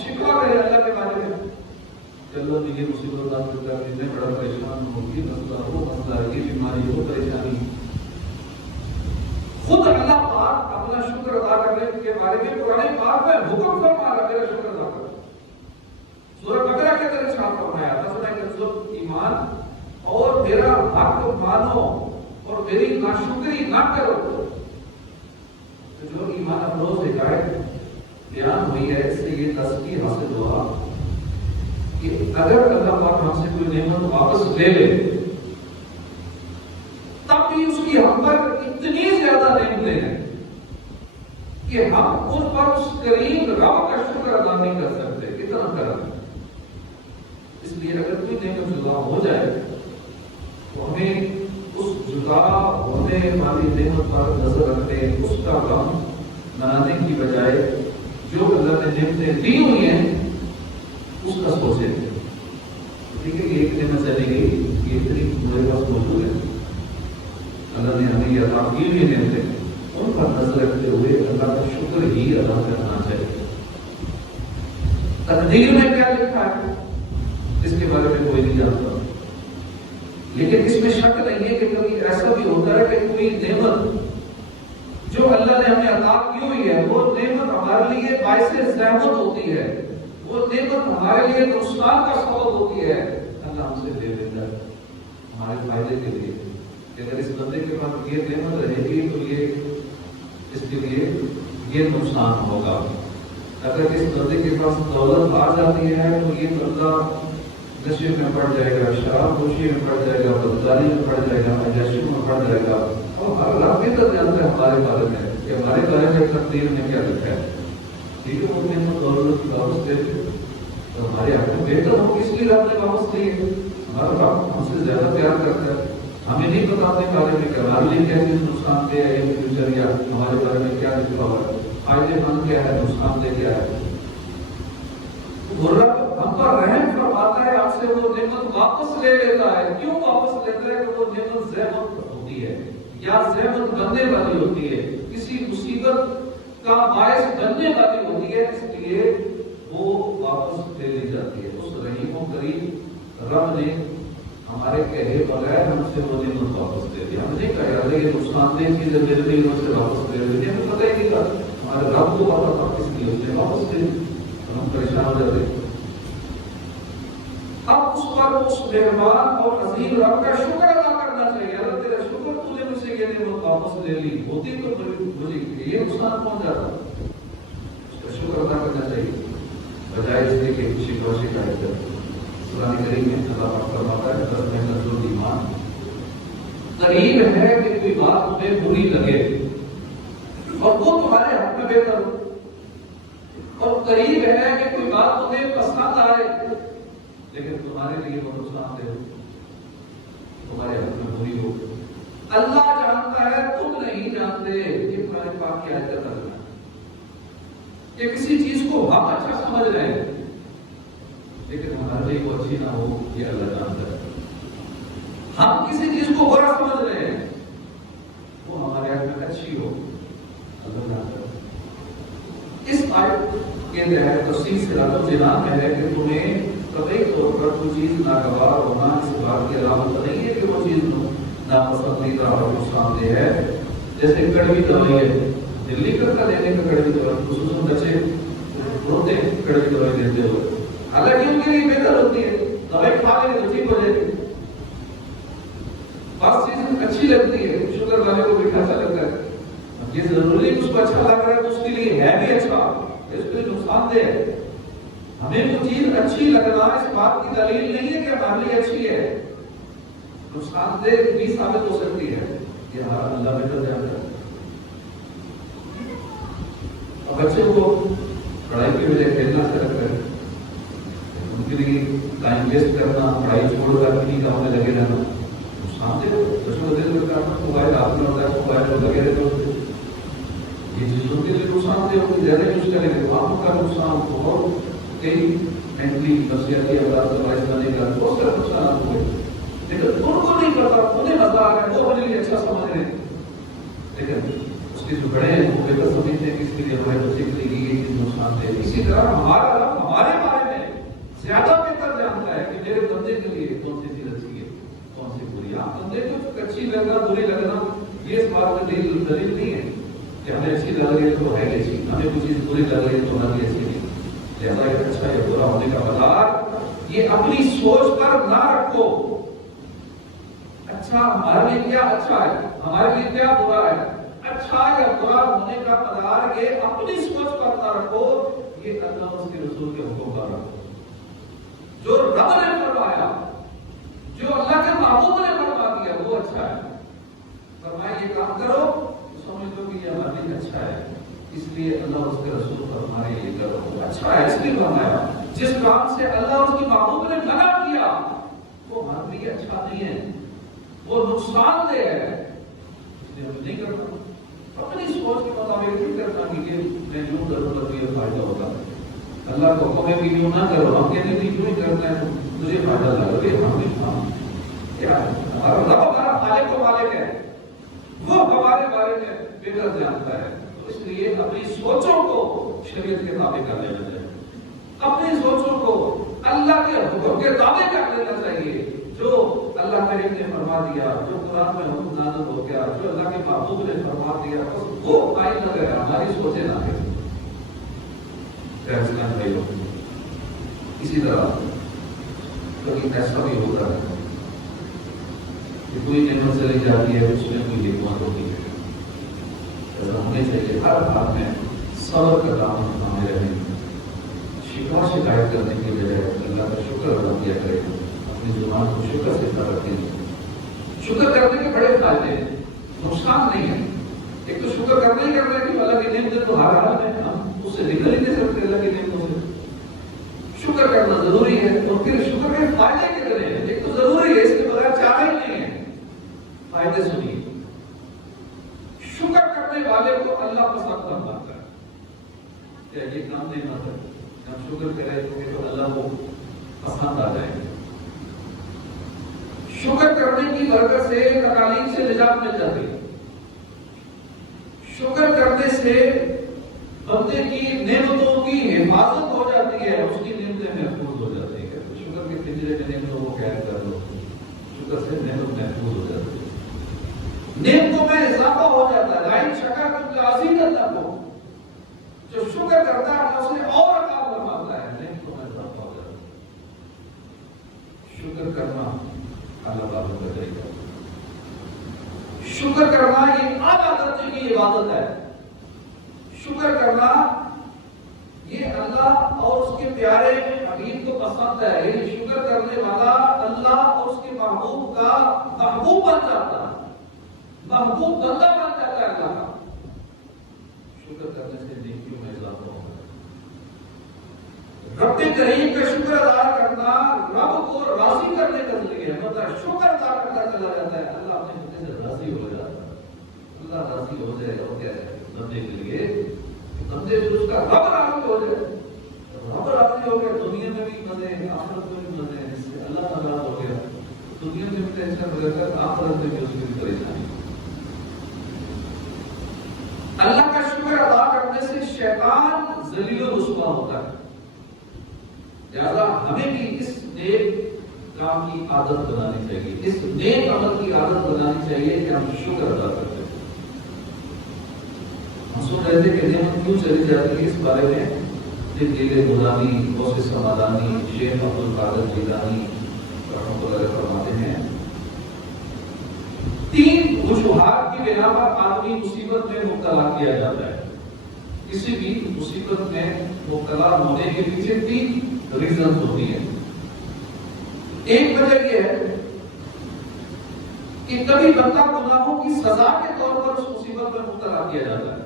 شکوا کریں اللہ کے بارے میں کہ اللہ نے یہ مصیبت عطا کر دی، میں بڑا پریشان ہوں، یہ مسئلہ وہ مسئلہ، یہ بیماری وہ پریشانی. خود اللہ پاک اپنا شکر ادا کرنے کے بارے میں قرآن پاک میں حکم فرما رہا ہے میرا شکر ادا کرو. سورہ بقرہ کے اندر ارشاد فرمایا تھا کہ ایمان اور میرا حق مانو اور میری ناشکری نہ کرو. جو ایمان افروز حکایت بیان ہوئی ہے اس سے یہ تسبیح حاصل ہوا کہ اگر اللہ پاک ہم سے کوئی نعمت واپس لے لے تب بھی اس کی ہم پر اتنی زیادہ نعمتیں ہیں کہ ہم اس پر اس کریم رب کا شکر ادا نہیں کر سکتے. کتنا کرم. اس لیے اگر کوئی نعمت جدا ہو جائے تو ہمیں اس جدا ہونے والی نعمت پر نظر رکھنے، اس کا غم منانے کی بجائے جو اللہ نے نعمتیں دی ہوئی ہیں اس کا سوچے. ٹھیک ہے، ایک نعمت چلی گئی، یہ اتنی میرے پاس موجود ہے، اللہ نے ہمیں یہ عطا کی ہوئی نعمتیں، ان پر نظر رکھتے ہوئے اللہ کا شکر ہی ادا کرنا چاہیے. تقدیر میں کیا لکھا ہے اس کے بارے میں کوئی نہیں جانتا، لیکن اس میں شک نہیں ہے کہ کبھی ایسا بھی ہوتا ہے کہ کوئی نعمت جو اللہ نے ہمیں عطا کی ہوئی ہے وہ نعمت ہمارے لیے باعث زحمت ہوتی ہے، وہ نعمت ہمارے لیے نقصان کا سبب ہوتی ہے. اللہ ہم سے دے دیتا ہے ہمارے فائدے کے لیے کہ اگر اس بندے کے پاس یہ نعمت رہے گی تو یہ اس کے لیے یہ نقصان ہوگا. اگر اس بندے کے پاس دولت آ جاتی ہے تو یہ بندہ نشے میں پڑ جائے گا، شراب نوشی میں پڑ جائے گا، بدکاری میں پڑ جائے گا، عیاشی میں پڑ جائے گا. اور ہر اللہ بہتر جانتا ہے ہمارے بارے میں کہ ہمارے بارے میں تقدیر میں کیا لکھا ہے. ٹھیک ہے، وہ نعمت دولت واپس دے تو ہمارے حق میں بہتر ہو، اس لیے آپ نے واپس دی ہے. ہمارا رب ہم سے زیادہ پیار کرتا ہے. ہمیں نہیں پتا اپنے بارے میں کہ ہمارے لیے کیا چیز نقصان دہ ہے، فیوچر یا ہمارے بارے میں کیا لکھا ہوا ہے، فائدے مند کیا ہے، نقصان دہ کیا ہے. رب ہم پر رحم فرماتا ہے، آپ سے وہ نعمت واپس لے لیتا ہے. کیوں واپس لیتا ہے؟ کہ وہ نعمت زحمت ہوتی ہے یا زحمت بننے والی ہوتی ہے، کسی مصیبت کا باعث بننے والی ہوتی ہے، اس لیے وہ واپس لے لی جاتی ہے. اس رحیم و کریم رب نے ہمارے کہے بغیر ہم سے وہ نعمت واپس دے دی. ہم نے کہا یہ نقصان دہ چیزیں میرے لیے ان سے واپس دے دی، ہمیں پتہ ہی نہیں تھا. ہمارے رب کو پتا تھا کس لیے اس نے واپس دے دی، ہم پریشان ہو جاتے. اب اس پر اس مہربان اور عظیم رب کا شکر ادا کرنا چاہیے. اللہ تیرا شکر، تو نے مجھ سے یہ نعمت واپس لے لی، ہوتی تو مجھے یہ نقصان پہنچ جاتا. اس کا شکر ادا کرنا چاہیے بجائے اس کے شکوہ شکایت کرے. قرآن کریم میں اللہ پاک فرماتا ہے دس محنت جو ایمان قریب ہے کہ کوئی بات تمہیں بری لگے اور وہ تمہارے حق میں بہتر ہو، اور قریب ہے کہ کوئی بات تمہیں پسند آئے لیکن تمہارے لیے وہ نقصان دہ ہو، تمہارے حق میں بری ہو. اللہ جانتا ہے، تم نہیں جانتے. یہ قرآن پاک کی آیت کا ترجمہ ہے کہ کسی چیز کو ہم اچھا سمجھ رہے ہیں لیکن ہمارے لیے وہ اچھی نہ ہو، یہ اللہ جانتا ہے. ہم کسی چیز کو برا سمجھ رہے ہیں، وہ ہمارے حق میں اچھی ہو، اللہ جانتا ہے. اس آیت کے تحت تفصیل سے رب جناب ہے کہ تمہیں قطعی طور پر کوئی چیز ناگوار ہونا اس بات کی علامت نہیں ہے کہ وہ چیز ناپسندیدہ اور نقصان دہ ہے. جیسے کڑوی دوائی ہے، دل نہیں کرتا لینے کا کڑوی دوائی، خصوصاً بچے روتے ہیں کڑوی دوائی دیتے ہوئے، حالانکہ ان کے لیے بہتر ہوتی ہے. دوائی کھا لیں تو ٹھیک ہو جائے گی. بعض چیزیں اچھی لگتی ہے، شوگر والے کو میٹھا اچھا لگتا ہے، یہ ضروری ہے کہ اس کو اچھا لگ رہا ہے تو اس کے لیے ہے بھی اچھا، اس کے لیے نقصان دہ ہے. ہمیں وہ چیز اچھی لگنا اس بات کی دلیل نہیں ہے کہ ہمارے لیے اچھی ہے، نقصان دہ بھی ثابت ہو سکتی ہے. یہ اللہ بہتر جانتا ہے. اور بچوں کو پڑھائی کی وجہ کھیلنا سے رکھتا ہے، ان کے لیے ٹائم ویسٹ کرنا، پڑھائی چھوڑ کر اپنی کام میں لگے رہنا نقصان دہ. بچوں کو دے دو کرنا، موبائل آپ میں ہوتا ہے، موبائل میں لگے رہتے ہوتے یہ چیزوں کے لیے نقصان دہ ہوگی. زیادہ یوز کریں گے تو آپ کا نقصان بہت کئی مینٹلی نفسیاتی امراض کا باعث بنے گا، بہت سارے نقصانات ہوئے. لیکن ان کو نہیں پتا، انہیں مزہ آ رہا ہے، وہ اپنے لیے اچھا سمجھ رہے ہیں، لیکن اس کے جو بڑے ہیں وہ بہتر سمجھتے سوچتے ہیں کہ اس کے لیے ہمارے بچے کے لیے یہ چیز نقصان دہ ہے. اسی طرح ہمارا رب ہمارے بارے میں زیادہ بہتر جانتا ہے کہ میرے بندے کے لیے کون سی چیز اچھی ہے کون سی بری. آپ بندے کو اچھی لگنا بری لگنا یہ اس بات کا دلیل نہیں ہے کہ ہمیں اچھی لگ رہی ہے تو ہے اچھی, ہمیں کوئی چیز بری لگ رہی ہے تو ہماری اچھی نہیں. لہٰذا ایک اچھا یا برا ہونے کا مدار یہ اپنی سوچ پر نہ رکھو. اچھا ہمارے لیے کیا اچھا ہے, ہمارے لیے کیا برا ہے, اچھا یا برا ہونے کا مدار یہ اپنی سوچ پر نہ رکھو, یہ اللہ اس کے رسول کے حکم پر رکھو. جو رب نے فرمایا, جو اللہ کے محبوب نے فرما دیا وہ اچھا ہے. فرمایا یہ کام کرو تو سمجھ لو کہ یہ ہمارے لیے اچھا ہے, اس لیے اللہ اس کے رسول فرمانے یہ کرو اچھا ہے. اس لیے فرمایا جس کام سے اللہ اور اس کی محبوب نے منع کیا وہ ہمارے لیے اچھا نہیں ہے, وہ نقصان دہ ہے, اس لیے ہم نہیں کرنا. اپنی سوچ کے مطابق نہیں کرنا کہ یہ میں یوں کروں تو یہ فائدہ ہوگا. اللہ کو حکم ہے کہ یوں نہ کرو, ہم کہتے ہیں کہ یوں ہی کرنا ہے تو مجھے فائدہ لگے. ہم نہیں کیا ہے, ہمارا رب ہمارا خالق و مالک ہے, وہ ہمارے بارے میں بہتر جانتا ہے. تو اس لیے اپنی سوچوں کو شریعت کے تابع کر لینا چاہیے, اپنی سوچوں کو اللہ کے حکم کے تابع کر لینا چاہیے. جو اللہ کریم نے فرما دیا, جو قرآن میں حکم نازل ہو گیا, جو اللہ کے محبوب نے فرما دیا, بس وہ قائم نہ رہے, ہماری سوچیں نہ رہے. اسی طرح کبھی ایسا بھی ہوتا ہے کہ کوئی نعمت چلی جاتی ہے, اس میں کوئی حکمت ہوتی ہے. ایسا ہونے چاہیے ہر حال میں صبر کا دامن تھامے رہیں, شکوہ شکایت کرنے کے بجائے اللہ کا شکر ادا کیا کرے. اپنی زبان کو شکر سے بھر رکھیں. شکر کرنے کے بڑے فائدے ہیں, نقصان نہیں ہے. ایک تو شکر کرنا ہی کرنا ہے کہ اللہ کی نعمت تو ہر حال میں ہم اس سے نکل ہی نہیں سکتے. اللہ کی نعمتوں سے شکر کرنا ضروری ہے. اور پھر شکر کے فائدے کتنے ہیں, ایک تو ضروری ہے, اس کے بغیر چارہ ہی نہیں ہے. فائدے سنیے. شکر کرنے والے کو اللہ پسند کرتا ہے. کیا یہ کام نہیں ہوتا, ہم شکر کریں تو اللہ کو پسند آ جائے گا. شکر کرنے کی برکت سے تکالیف سے نجات مل جاتی ہے. شکر کرنے سے بندے کی نعمتوں کی حفاظت ہو جاتی ہے, اس کی نعمتیں محفوظ ہو جاتی ہیں. شکر کے پنجرے میں نعمتوں کو قید کر دو, شکر سے نعمت محفوظ ہو جاتی ہے, نعمتوں میں اضافہ ہو جاتا ہے. لائن شکر کا عظیم اللہ کو جو شکر کرتا ہے اس نے اور عطا فرماتا ہے, نعمتوں میں اضافہ ہو جاتا ہے. شکر کرنا اللہ تعالیٰ کا طریقہ. شکر کرنا یہ اعلیٰ درجے کی عبادت ہے. شکر کرنا یہ اللہ اور اس کے پیارے حبیب کو پسند ہے. یہ شکر کرنے والا اللہ اور اس کے محبوب کا محبوب بن جاتا ہے, محبوب بندہ بن جاتا ہے اللہ کا. شکر کرنے سے نیکیوں میں اضافہ ہوگا. رب کریم کا شکر ادا کرنا رب کو راضی کرنے کا ذریعہ ہے. مطلب شکر ادا کرتا چلا جاتا ہے, اللہ اپنے بندے سے راضی ہو جاتا ہے. اللہ راضی ہو جائے اور کیا ہے بندے کے لیے, بندے سے اس کا رب راضی ہو جائے. رب راضی ہو گیا دنیا میں بھی مزے ہیں, آخرت میں بھی مزے ہیں. اس سے اللہ تعالیٰ ہو گیا دنیا میں بھی ٹینشن ہو جاتا ہے, آخرت میں بھی اس کی بھی پریشانی. اللہ کا شکر ادا کرنے سے شیطان ذلیل و رسوا ہوتا ہے. لہذا ہمیں بھی اس نیک کام کی عادت بنانی چاہیے, اس نیک عمل کی عادت بنانی چاہیے کہ ہم شکر ادا کرتے ہیں. ہم سن رہے تھے کہ نعمت کیوں چلی جاتی ہے, اس بارے میں دل غلامی غوث سمادانی شیخ عبد القادر جیلانی رحمۃ اللہ علیہ فرماتے ہیں 3 وجوہات کی بنا پر آدمی مصیبت میں مبتلا کیا جاتا ہے. کسی بھی مصیبت میں مبتلا ہونے کے پیچھے 3 ریزنز ہوتی ہیں. ایک وجہ یہ ہے کہ کبھی بندہ گناہوں کی سزا کے طور پر اس مصیبت میں مبتلا کیا جاتا ہے.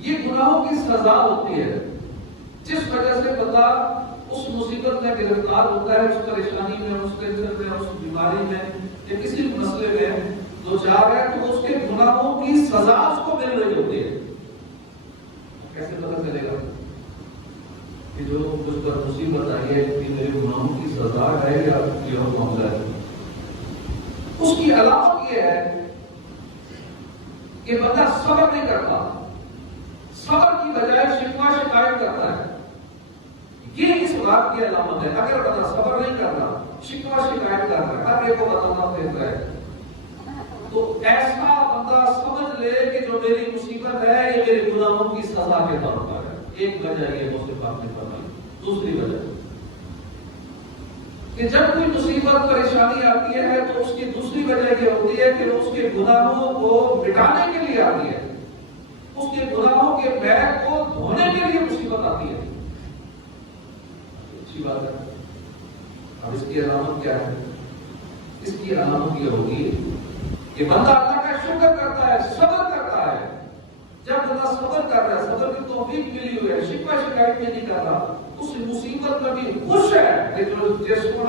یہ گناہوں کی سزا ہوتی ہے جس وجہ سے بندہ اس مصیبت میں گرفتار ہوتا ہے, اس پریشانی میں, اس ٹینشن میں, اس بیماری میں یا کسی مسئلے میں دو چار ہے, تو اس کے گناہوں کی سزا اس کو مل رہی ہوتی ہے. کیسے پتہ چلے گا کہ جو مجھ پر مصیبت آئی ہے کہ میرے گناہوں کی سزا ہے یا یہ معاملہ ہے؟ اس کی علامت یہ ہے کہ بندہ صبر نہیں کرتا, صبر کی بجائے شکوہ شکایت کرتا ہے. یہ اس بات کی علامت ہے. اگر بندہ صبر نہیں کر رہا، شکوہ شکایت کر رہا ہے، ہر ایک کو بتانا دیتا ہے، تو ایسا بندہ سمجھ لے کہ جو میری مصیبت ہے یہ میرے گناہوں کی سزا کے طور پر ہے. ایک وجہ یہ مسلم پاک نے فرمائی. دوسری وجہ کہ جب کوئی مصیبت پریشانی آتی ہے تو اس کی دوسری وجہ یہ ہوتی ہے کہ اس کے گناہوں کو مٹانے کے لیے آتی ہے، اس کے گناہوں کے بیگ کو دھونے کے لیے مصیبت آتی ہے. اچھی بات ہے. اب اس کی علامت کیا ہے؟ اس کی علامت یہ ہوگی کہ بندہ اللہ کا شکر کرتا ہے، صبر کرتا ہے. جب بندہ صبر کر رہا ہے، صبر کی توفیق ملی ہوئی ہے، شکوہ شکایت میں نہیں کر رہا، اس مصیبت میں بھی خوش ہے کہ جو جس کو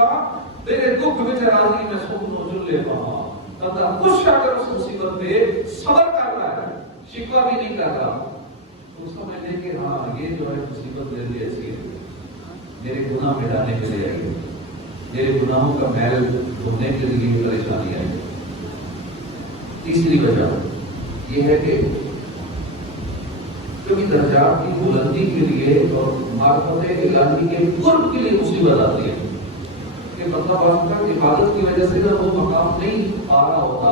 میرے دکھ وچ راضی میں سکھ نو جل لے پاواں. بندہ خوش ہے اگر اس مصیبت پہ صبر کر رہا ہے، شکوہ بھی نہیں کر رہا، تو سمجھ لیں کہ ہاں یہ جو ہے مصیبت میرے لیے ایسی ہے، میرے گناہ مٹانے کے لیے آئی ہے، میرے گناہوں کا میل دھونے کے لیے پریشانی آئی. تیسری وجہ یہ ہے کہ کبھی درجات کی بلندی کے لیے اور معرفت الہی کے قرب کے لیے مصیبت آتی ہے کہ مطلب عبادت کی وجہ سے نہ وہ مقام نہیں آ رہا ہوتا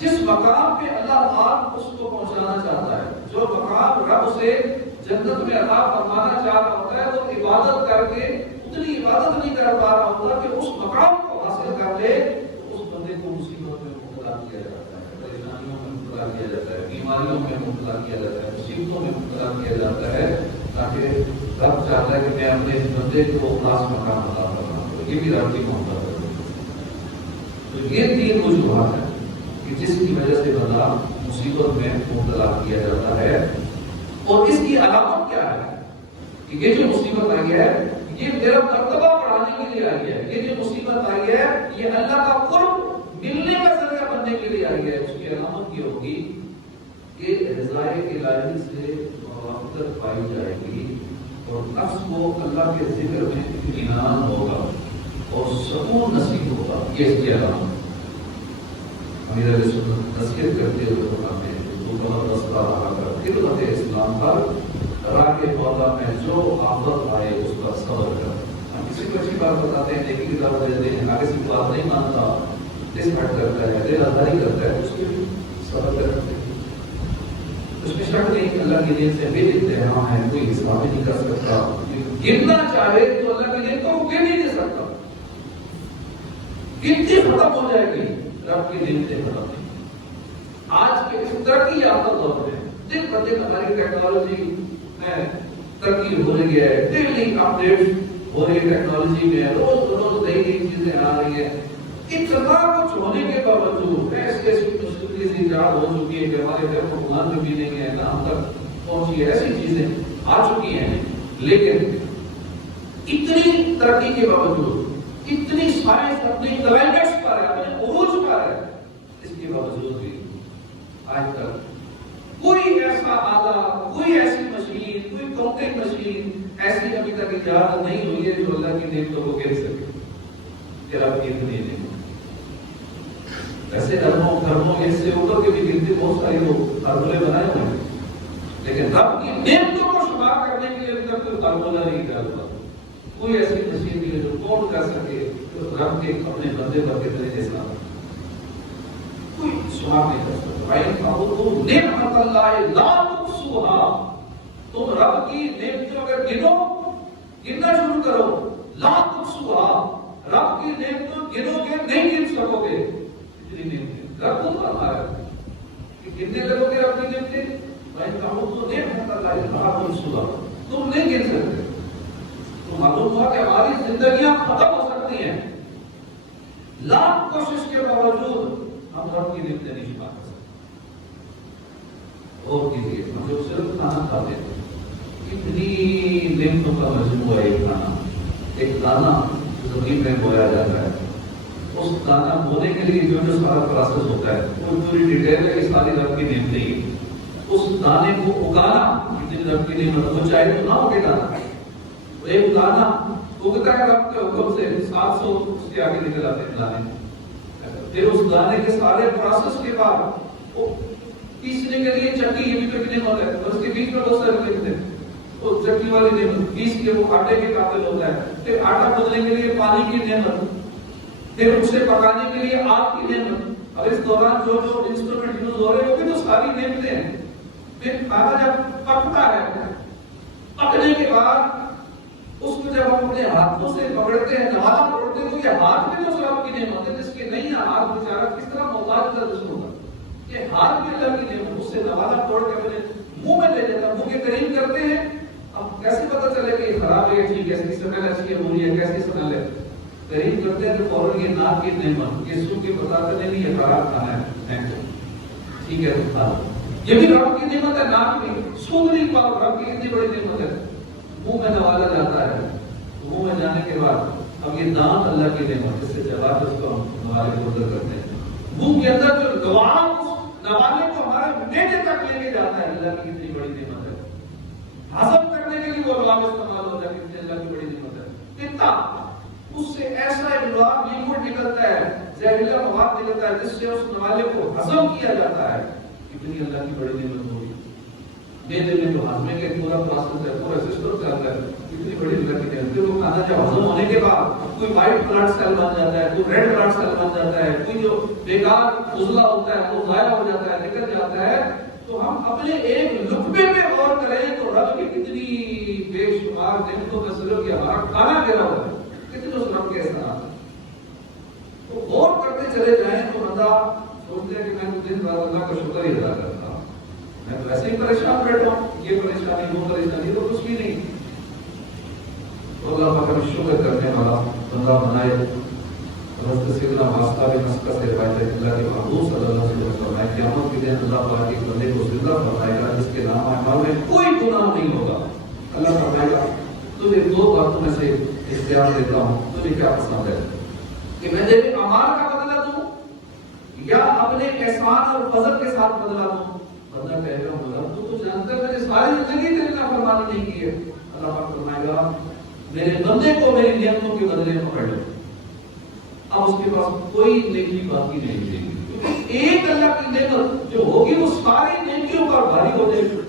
جس مقام پہ اللہ آپ اس کو پہنچانا چاہتا ہے. جو مقام رب سے جنت میں عطا فرمانا چاہ رہا ہوتا ہے وہ عبادت کر کے اتنی عبادت نہیں کر پا رہا ہوتا کہ اس مقام کو حاصل کر لے. تو اس بندے کو مصیبت میں مبتلا کیا جاتا ہے، پریشانیوں میں مبتلا کیا جاتا ہے، بیماریوں میں مبتلا کیا جاتا ہے، مصیبتوں میں مبتلا کیا جاتا ہے، تاکہ رب چاہتا ہے کہ میں اپنے اس بندے کو خاص مقام عطا فرماؤں. یہ بھی رب کی محبت ہے. تو یہ تین وجوہات ہیں کہ جس کی وجہ سے بندہ مصیبت میں مبتلا کیا جاتا ہے. اور اس کی علامت کیا ہے کہ یہ جو مصیبت آئی ہے یہ میرا مرتبہ بڑھانے کے لیے آئی ہے. یہ جو مصیبت آئی ہے یہ اللہ کا قرب ملنے کا ذریعہ بننے کے لیے آئی ہے. اس کی علامت یہ ہوگی کہ رضائے الہی سے موافقت پائی جائے گی اور نفس کو اللہ کے ذکر میں اطمینان ہوگا اور سکون نصیب ہوگا. یہ اس کی علامت. امیر علیہ سنت نصیحت کرتے ہوئے فرماتے ہیں تو بہت رستہ رہا کر خدمت اسلام پر راہ مولا میں جو آفت آئے اس کا صبر کر. ہم کسی کو اچھی بات بتاتے ہیں، نیکی کی دعوت دیتے ہیں، آگے سے بات نہیں مانتا، ڈسپٹ کرتا ہے، دل آزاری کرتا ہے، اس کے بھی صبر کرتے ہیں. اس میں شک نہیں کہ اللہ کی دین سے بے انتہا ہے، کوئی حساب نہیں کر سکتا. گرنا چاہے تو اللہ کی دین کو گر نہیں دے سکتا. گنتی ختم ہو جائے گی، رب کی دین سے ختم نہیں. آج کے اس ترقی یافتہ دور میں دن بہ دن ہماری ٹیکنالوجی میں ترقی ہو رہی ہے، ڈیلی اپڈیٹ ہو رہی ہے ٹیکنالوجی میں، روز روز نئی نئی چیزیں آ رہی ہیں. اتنا کچھ ہونے کے باوجود ایسی مشکل سے ایجاد ہو چکی ہے کہ ہمارے گھر کو گھمان جو بھی نہیں ہے نہ ہم تک پہنچی ہے، ایسی چیزیں آ چکی ہیں. لیکن اتنی ترقی کے باوجود، اتنی سائنس اپنی کلائمیٹس پر ہے، اپنے عروج پر ہے، اس کے باوجود بھی آج تک کوئی ایسا آلہ، کوئی ایسی مشین، کوئی کمپنگ مشین ایسی ابھی تک ایجاد نہیں ہوئی ہے جو اللہ کی نعمتوں کو گر سکے. کہ رب کی اتنی نعمت. ایسے گھروں اس سے اوپر کے بھی گرتے بہت سارے لوگ اربلے بنائے ہوئے ہیں، لیکن رب کی نعمتوں کو شمار کرنے کے لیے ابھی تک کوئی اربلہ نہیں کیا ہوا. کوئی ایسی مشین نہیں ہے جو کون کر سکے رب کے اپنے بندے پر کتنے جیسا کوئی شمار نہیں کر سکتا. نعمت اللہ لا تحصوها. تم رب کی نعمتوں اگر گننا شروع کرو، لا تحصوها، رب کی نعمتوں گنو گے نہیں گن سکو گے. رب کو فرما ہے کہ گننے لگو گے رب کی نعمتیں، نعمت اللہ لا تحصوها، تم نہیں گن سکتے. تو معلوم ہوا کہ ہماری زندگیاں ختم ہو سکتی ہیں، لاکھ کوشش کے باوجود ہم رب کی نعمتیں نہیں شمار کر سکتے. اور کے لیے ہم جو صرف کھانا کھاتے ہیں، اتنی نعمتوں کا مجموعہ ہے. ایک دانہ زمین میں بویا جاتا ہے، اس دانہ بونے کے لیے جو سارا پروسیس ہوتا ہے وہ پوری ڈیٹیل ہے کہ ساری رب کی نعمتیں ہی. اس دانے کو اگانا جتنی رب کی نعمت ہو چاہے تو نہ اگے دانا. ایک دانہ اگتا ہے رب کے حکم سے، 700 اس کے آگے نکل آتے ہیں دانے. پھر اس دانے کے سارے پروسیس کے بعد پیسنے کے لیے چکی، یہ بھی تو ایک نعمت ہے، اور اس کے بیچ میں بہت سارے نعمت ہیں. تو چکی والی نعمت، پیس کے وہ آٹے کے قابل ہوتا ہے، پھر آٹا گوندنے کے لیے پانی کی نعمت، پھر اسے پکانے کے لیے آگ کی نعمت. اور اس دوران جو انسٹرومنٹ یوز ہو رہے ہوتے تو ساری نعمتیں ہیں. پھر کھانا جب پکتا ہے، پکنے کے بعد اس کو جب ہم اپنے ہاتھوں سے پکڑتے ہیں، نوالا پکڑتے ہیں، تو یہ ہاتھ میں جو رب کی نعمت ہے، جس کے نہیں ہے ہاتھ بیچارہ کس طرح محتاج کا دشمن ہوگا. یہ ہاتھ میں اللہ کی نعمت، اس سے نوالا پکڑ کے اپنے منہ میں لے جاتا، منہ کے قریب کرتے ہیں. اب کیسے پتہ چلے کہ یہ خراب ہے، ٹھیک ہے، اس کی سمیل اچھی ہے، بری ہے، کیسی سمیل ہے؟ قریب کرتے ہیں تو فوراً یہ ناک کی نعمت، یہ سو کے بتاتے نہیں یہ خراب کھانا ہے، ٹھیک ہے تو کھا لو. یہ بھی رب کی نعمت ہے، ناک میں سونگلی پاؤ، رب کی کتنی بڑی نعمت ہے. منہ میں نوالا جاتا ہے، منہ میں جانے کے بعد اب یہ دانت اللہ کی نعمت، جس سے چبا کے اس کو ہم نوالے کو ادھر کرتے ہیں. منہ کے اندر جو لواب نوالے کو ہمارے میٹے تک لے کے جاتا ہے، اللہ کی کتنی بڑی نعمت ہے. ہضم کرنے کے لیے وہ لواب استعمال ہوتا ہے، کتنی اللہ کی بڑی نعمت ہے. پتا، اس سے ایسا ایک لواب لیکوڈ نکلتا ہے، زہریلا مواد نکلتا ہے، جس سے اس نوالے کو ہضم کیا جاتا ہے. کتنی اللہ کی بڑی نعمت ہوگی. میدے میں جو ہاضمے کے پورا پروسیس ہے، پورا سسٹم چلتا ہے، کتنی بڑی اللہ کی نعمت. پھر وہ کھانا جب ہضم ہونے کے بعد کوئی وائٹ بلڈ سیل بن جاتا ہے، کوئی ریڈ بلڈ سیل بن جاتا ہے، کوئی جو بیکار عضلہ ہوتا ہے وہ ضائع ہو جاتا ہے، نکل جاتا ہے. تو ہم اپنے ایک لقمے پہ غور کریں تو رب کی کتنی بے شمار نعمتوں کا صرف یہ ہمارا کھانا گرا ہوا ہے، کتنے اس رب کے احسانات ہیں. تو غور کرتے چلے جائیں تو بندہ سوچتے ہیں کہ میں تو دن رات اللہ کا شکر ہی ادا کرتا ہوں، میں تو ایسے ہی پریشان بیٹھا ہوں، یہ پریشانی وہ پریشانی تو کچھ بھی نہیں. تو اللہ پاک کا شکر کرنے والا بندہ بنائے. حضرت سیدنا واسطہ بن اسقر سے روایت ہے، اللہ کے محبوب صلی اللہ علیہ وسلم فرمائے قیامت کے دن اللہ پاک ایک بندے کو زندہ فرمائے گا جس کے نام اعمال میں کوئی گناہ نہیں ہوگا. اللہ فرمائے گا تجھے دو باتوں میں سے اختیار دیتا ہوں، تجھے کیا پسند ہے کہ میں تیرے اعمال کا بدلہ دوں یا اپنے احسان اور فضل کے ساتھ بدلہ دوں؟ بندہ کہے گا مولا تو جانتا ہے میں نے ساری زندگی تیری نافرمانی نہیں کی ہے. اللہ پاک فرمائے گا میرے بندے کو میری نعمتوں کے بدلے میں پکڑ لو. اب اس کے پاس کوئی نیکی باقی نہیں رہے گی. ایک اللہ کی نعمت جو ہوگی وہ ساری نیکیوں پر بھاری ہو جائے گی.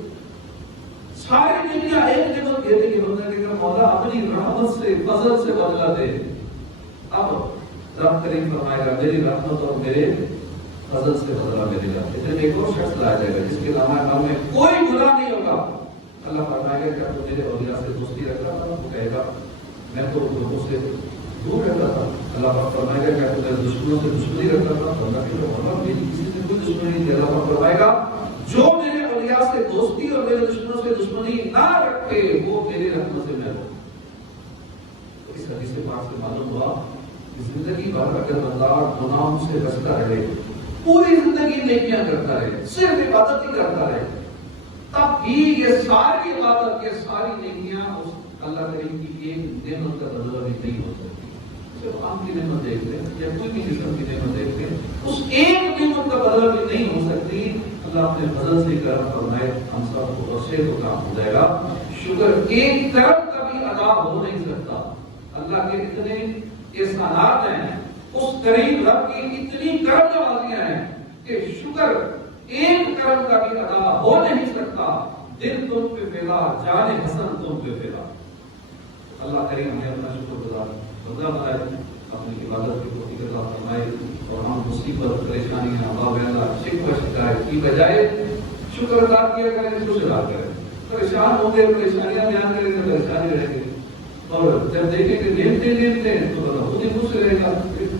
ساری نیکیاں ایک نعمت دے دے گی. بندہ کہے گا مولا اپنی رحمت سے فضل سے بدلہ دے. اب رب کریم فرمائے گا میری رحمت اور میرے فضل سے بدلہ میرے گا. اتنے ایک اور شخص لایا جائے گا جس کے نام میں کوئی گناہ نہیں ہوگا. اللہ فرمائے گا کیا تو میرے اولیاء سے دوستی رکھتا تھا؟ وہ کہے گا میں تو لوگوں سے دور رہتا تھا. اللہ پاک فرمائے گا کیا تو میرے دشمنوں سے دشمنی رکھتا تھا؟ اللہ کہے گا میری کسی سے کوئی دشمنی نہیں. اللہ پاک فرمائے گا جو میرے اولیاء سے دوستی اور میرے دشمنوں سے دشمنی نہ رکھے وہ میری رحمت سے محروم. اس حدیث پاک سے معلوم ہوا کہ زندگی بھر اگر بندہ گناہوں سے بچتا رہے، پوری زندگی نیکیاں کرتا رہے، صرف عبادت ہی کرتا رہے، تب بھی یہ ساری عبادت، یہ ساری نیکیاں اس اللہ کریم کی ایک نعمت کا بدلہ بھی نہیں ہو سکتی. صرف آم کی نعمت دیکھتے ہیں یا کوئی بھی قسم کی نعمت دیکھتے ہیں، اس ایک نعمت کا بدلہ بھی نہیں ہو سکتی. اللہ اپنے فضل سے کرم فرمائے ہم سب کو بخشے تو کام ہو جائے گا. شکر ایک کرم کا بھی ادا ہو نہیں سکتا. اللہ کے اتنے احسانات ہیں، اس کریم رب کی اتنی کرم نوازیاں ہیں کہ شکر ایک کرم کا بھی ادا ہو نہیں سکتا. دل تم پہ پھیلا، جان حسن تم پہ پھیلا. اللہ کریم ہمیں اپنا شکر گزار بندہ بنائے، اپنی عبادت کی توفیق عطا فرمائے اور ہم مصیبت پریشانیاں اللہ شکوہ شکایت کی بجائے شکر ادا کیا کریں، خوش ادا کریں. پریشان ہوں گے، پریشانیاں بیان کریں تو پریشانی رہے گی، اور جب دیکھیں کہ نیمتے تو بندہ خود ہی خوش رہے گا.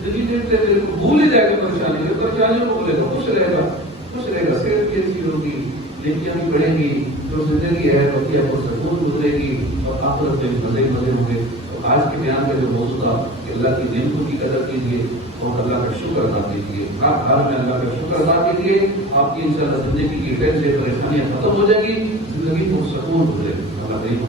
نیمتے بھول ہی جائے گا پریشانیوں کو بھولے گا، خوش رہے گا. صحت کی اچھی ہوگی، نیکیاں بھی بڑھیں گی، جو زندگی ہے وہ کیا وہ سکون گزرے گی اور آخرت میں بھی مزے ہوں گے. تو آج کے بیان کا جو موضوع تھا کہ اللہ کی نعمتوں کی قدر کیجیے اور اللہ کا شکر ادا کیجیے. ہر حال میں اللہ کا شکر ادا کیجیے. آپ کی انشاءاللہ زندگی کی ٹینشن پریشانیاں ختم ہو جائیں گی، زندگی کو سکون گزرے گی. اللہ